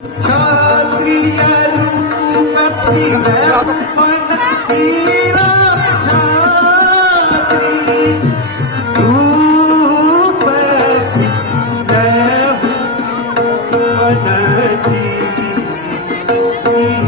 क्षत्रिय रूपति मन वीरा क्षत्रि रूपति मन वीरा क्षत्रिय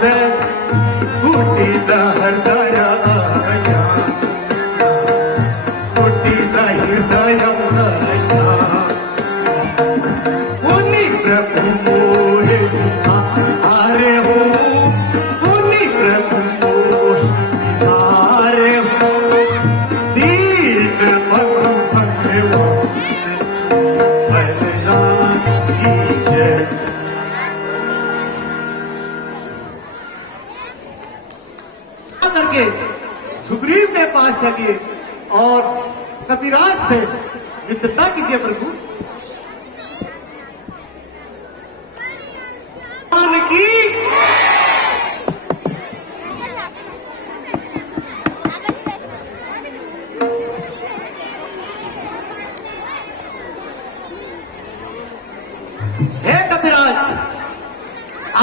से फुटीला हृदया गया फुटीला हृदय मुनि प्रभु मोहे सारे हो मुनि प्रभु मोहे सारे हो दीन बंधु भगवान बलराम की जय। करके सुग्रीव के पास चलिए और कपिराज से मित्रता कीजिए प्रभु की। हे कपिराज,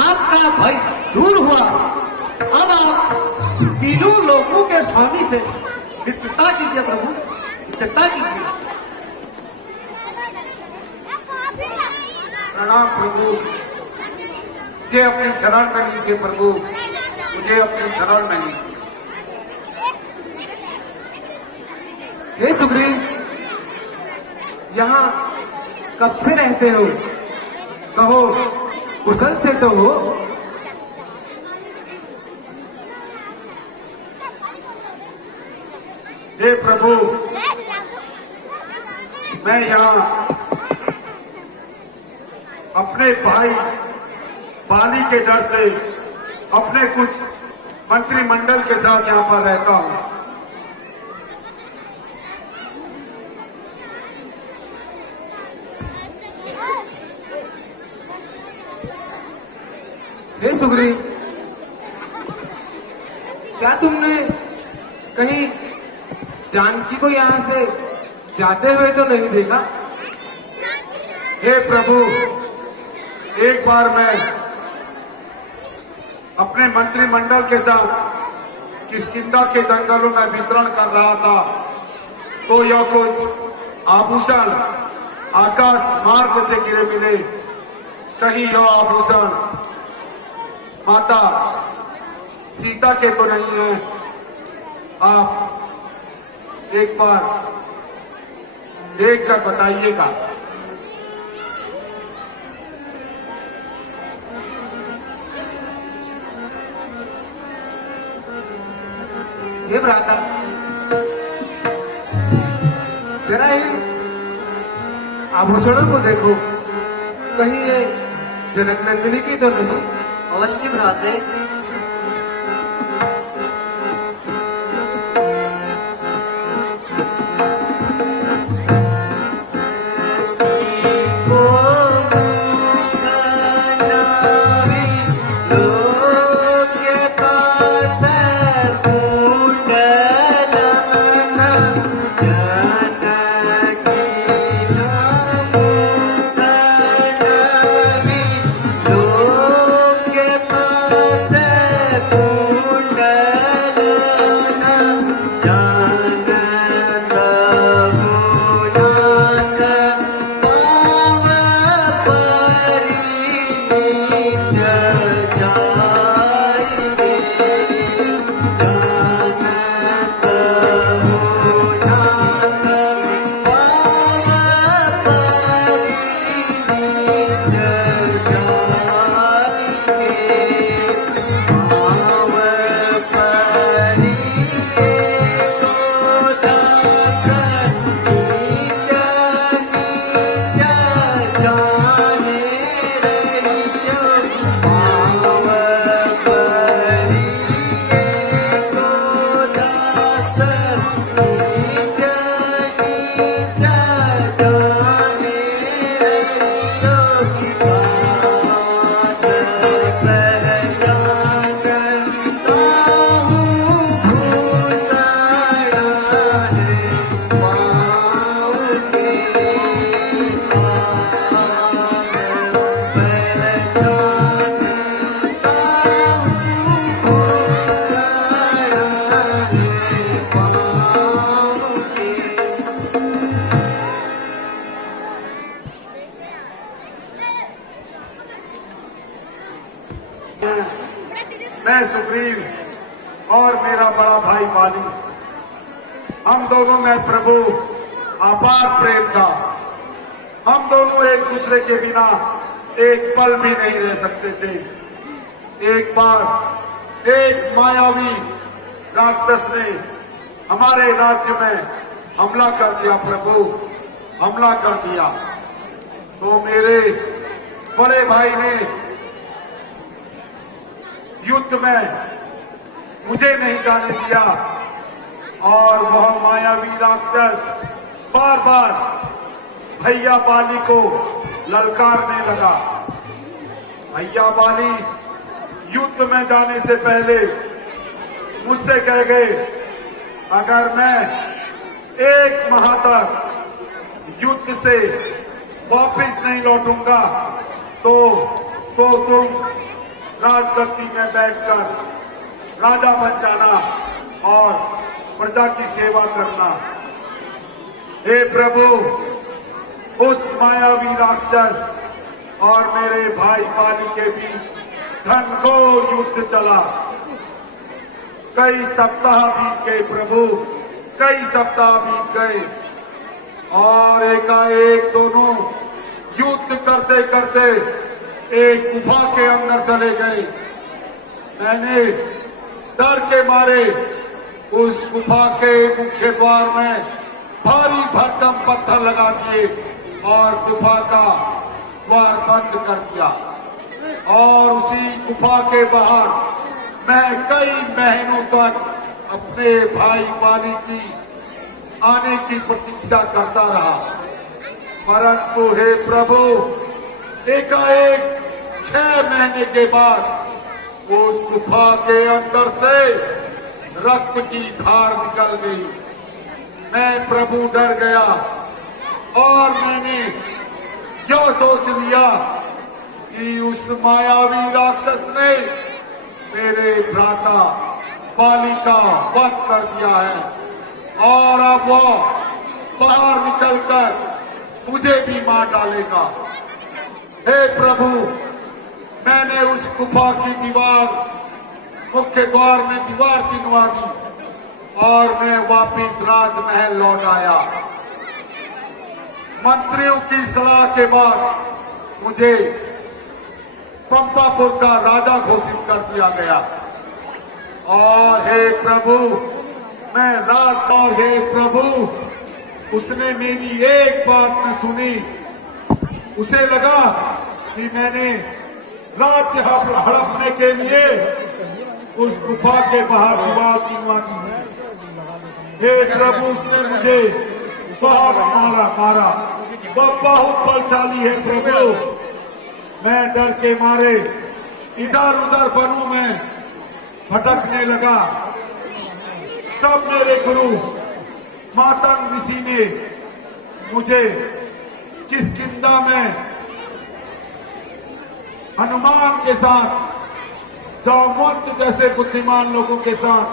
आपका भय दूर हुआ। अब आप तीनों लोगों के स्वामी से मित्रता कीजिए प्रभु, मित्रता कीजिए। प्रणाम प्रभु, मुझे अपनी शरण में लीजिए प्रभु, मुझे अपनी शरण में लीजिए। हे सुग्रीव, यहाँ कब से रहते हो? कहो, कुशल से तो हो? हे प्रभु, मैं यहाँ अपने भाई बाली के डर से अपने कुछ मंत्रिमंडल के साथ यहाँ पर रहता हूँ। हे सुग्रीव, क्या तुमने कहीं जानकी को यहाँ से जाते हुए तो नहीं देखा? हे प्रभु, एक बार मैं अपने मंत्रिमंडल के साथ किष्किंधा के जंगलों में वितरण कर रहा था, तो यह कुछ आभूषण आकाश मार्ग से गिरे मिले। कहीं यह आभूषण माता सीता के तो नहीं है। आप एक बार देख कर बताइएगा। हे भ्राता, जरा इन आभूषणों को देखो, कहीं ये जनक नंदिनी की तो नहीं? अवश्य भ्राते। लोक मैं सुग्रीव और मेरा बड़ा भाई बाली, हम दोनों में प्रभु अपार प्रेम था। हम दोनों एक दूसरे के बिना एक पल भी नहीं रह सकते थे। एक बार एक मायावी राक्षस ने हमारे राज्य में हमला कर दिया प्रभु, हमला कर दिया। तो मेरे बड़े भाई ने युद्ध में मुझे नहीं जाने दिया और वह मायावी राक्षस बार बार भैया बाली को ललकारने लगा। भैया बाली युद्ध में जाने से पहले मुझसे कह गए, अगर मैं एक माह तक युद्ध से वापस नहीं लौटूंगा तो तुम राजगद्दी में बैठकर राजा बन जाना और प्रजा की सेवा करना। हे प्रभु, उस मायावी राक्षस और मेरे भाई बाली के बीच घनघोर युद्ध चला। कई सप्ताह बीत गए प्रभु, कई सप्ताह बीत गए और एकाएक दोनों युद्ध करते करते एक गुफा के अंदर चले गए। मैंने डर के मारे उस गुफा के मुख्य द्वार में भारी भरकम पत्थर लगा दिए और गुफा का द्वार बंद कर दिया। और उसी गुफा के बाहर मैं कई महीनों तक अपने भाई बाली की आने की प्रतीक्षा करता रहा। परंतु हे प्रभु, एकाएक 6 महीने के बाद उस गुफा के अंदर से रक्त की धार निकल गई। मैं प्रभु डर गया और मैंने यह सोच लिया कि उस मायावी राक्षस ने मेरे भ्राता बाली का वध कर दिया है और अब वह बाहर निकलकर मुझे भी मार डालेगा। हे प्रभु, मैंने उस गुफा की दीवार, मुख्य द्वार में दीवार चिनवा दी और मैं वापिस राजमहल लौट आया। मंत्रियों की सलाह के बाद मुझे पंपापुर का राजा घोषित कर दिया गया। और हे प्रभु, मैं राज और हे प्रभु, उसने मेरी एक बात न सुनी। उसे लगा कि मैंने राज्य हड़पने के लिए उस गुफा के बाहर दीवार चिनवा दी है। हे प्रभु, उसने मुझे बहुत मारा। वह बहुत बलशाली है प्रभु। मैं डर के मारे इधर उधर वनों में भटकने लगा। तब मेरे गुरु मातंग ऋषि ने मुझे किष्किंधा में हनुमान के साथ, जामवंत जैसे बुद्धिमान लोगों के साथ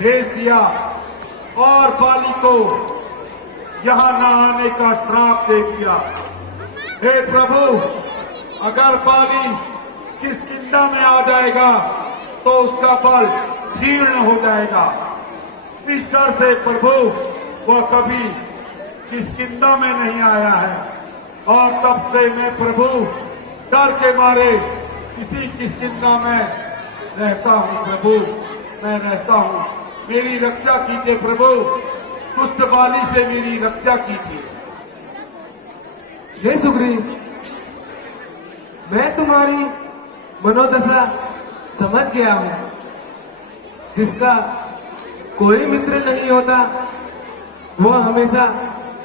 भेज दिया और बाली को यहां न आने का श्राप दे दिया। हे प्रभु, अगर बाली किष्किंधा में आ जाएगा तो उसका बल क्षीण हो जाएगा। निष्ठा से प्रभु, वह कभी किष्किंधा में नहीं आया है और तब से मैं प्रभु डर के मारे इसी किष्किंधा में रहता हूँ। प्रभु, मैं रहता हूँ। मेरी रक्षा कीजिए प्रभु, दुष्ट बाली से मेरी रक्षा कीजिए। हे सुग्रीव, मैं तुम्हारी मनोदशा समझ गया हूं। जिसका कोई मित्र नहीं होता वह हमेशा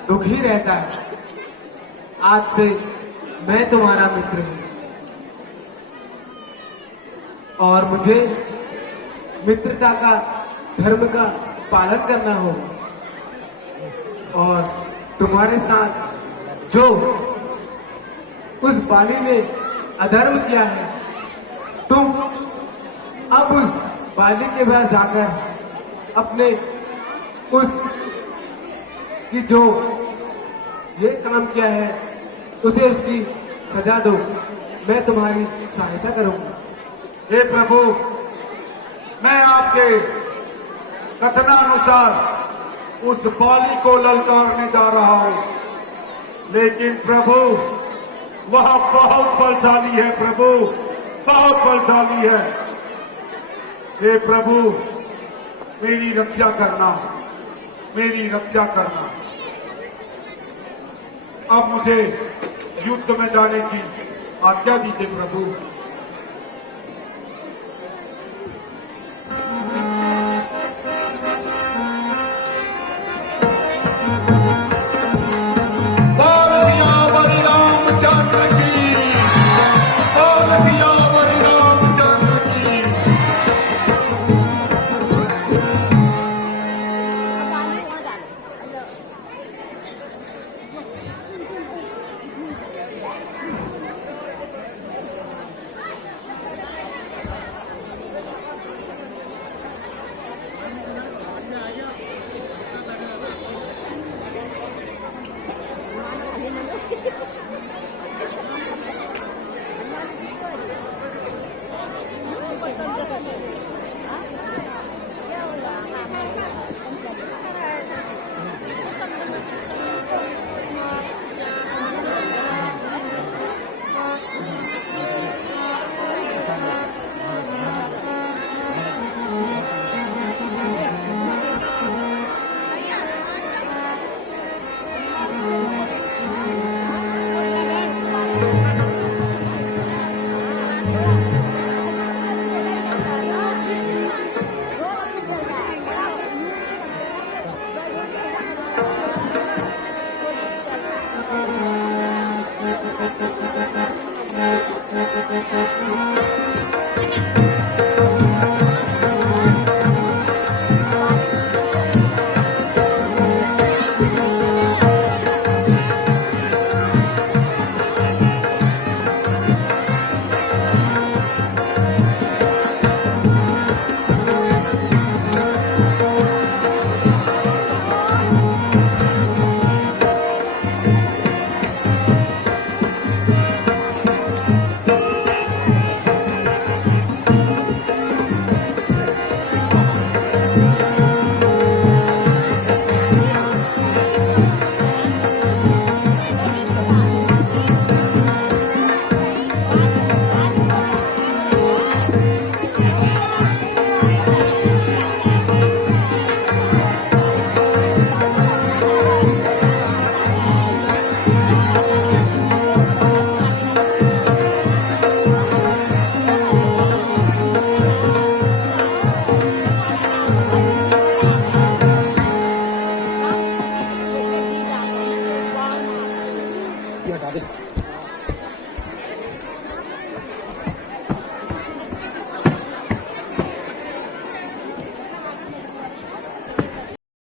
दुखी रहता है। आज से मैं तुम्हारा मित्र हूं और मुझे मित्रता का, धर्म का पालन करना होगा। और तुम्हारे साथ जो उस बाली ने अधर्म किया है, तुम अब उस बाली के पास जाकर अपने उस की जो ये काम किया है उसे उसकी सजा दो। मैं तुम्हारी सहायता करूंगा। हे प्रभु, मैं आपके कथनानुसार उस बाली को ललकारने जा रहा हूं, लेकिन प्रभु वह बहुत बलशाली है, प्रभु बहुत बलशाली है। हे प्रभु मेरी रक्षा करना, मेरी रक्षा करना। अब मुझे युद्ध में जाने की आज्ञा दीजिए प्रभु।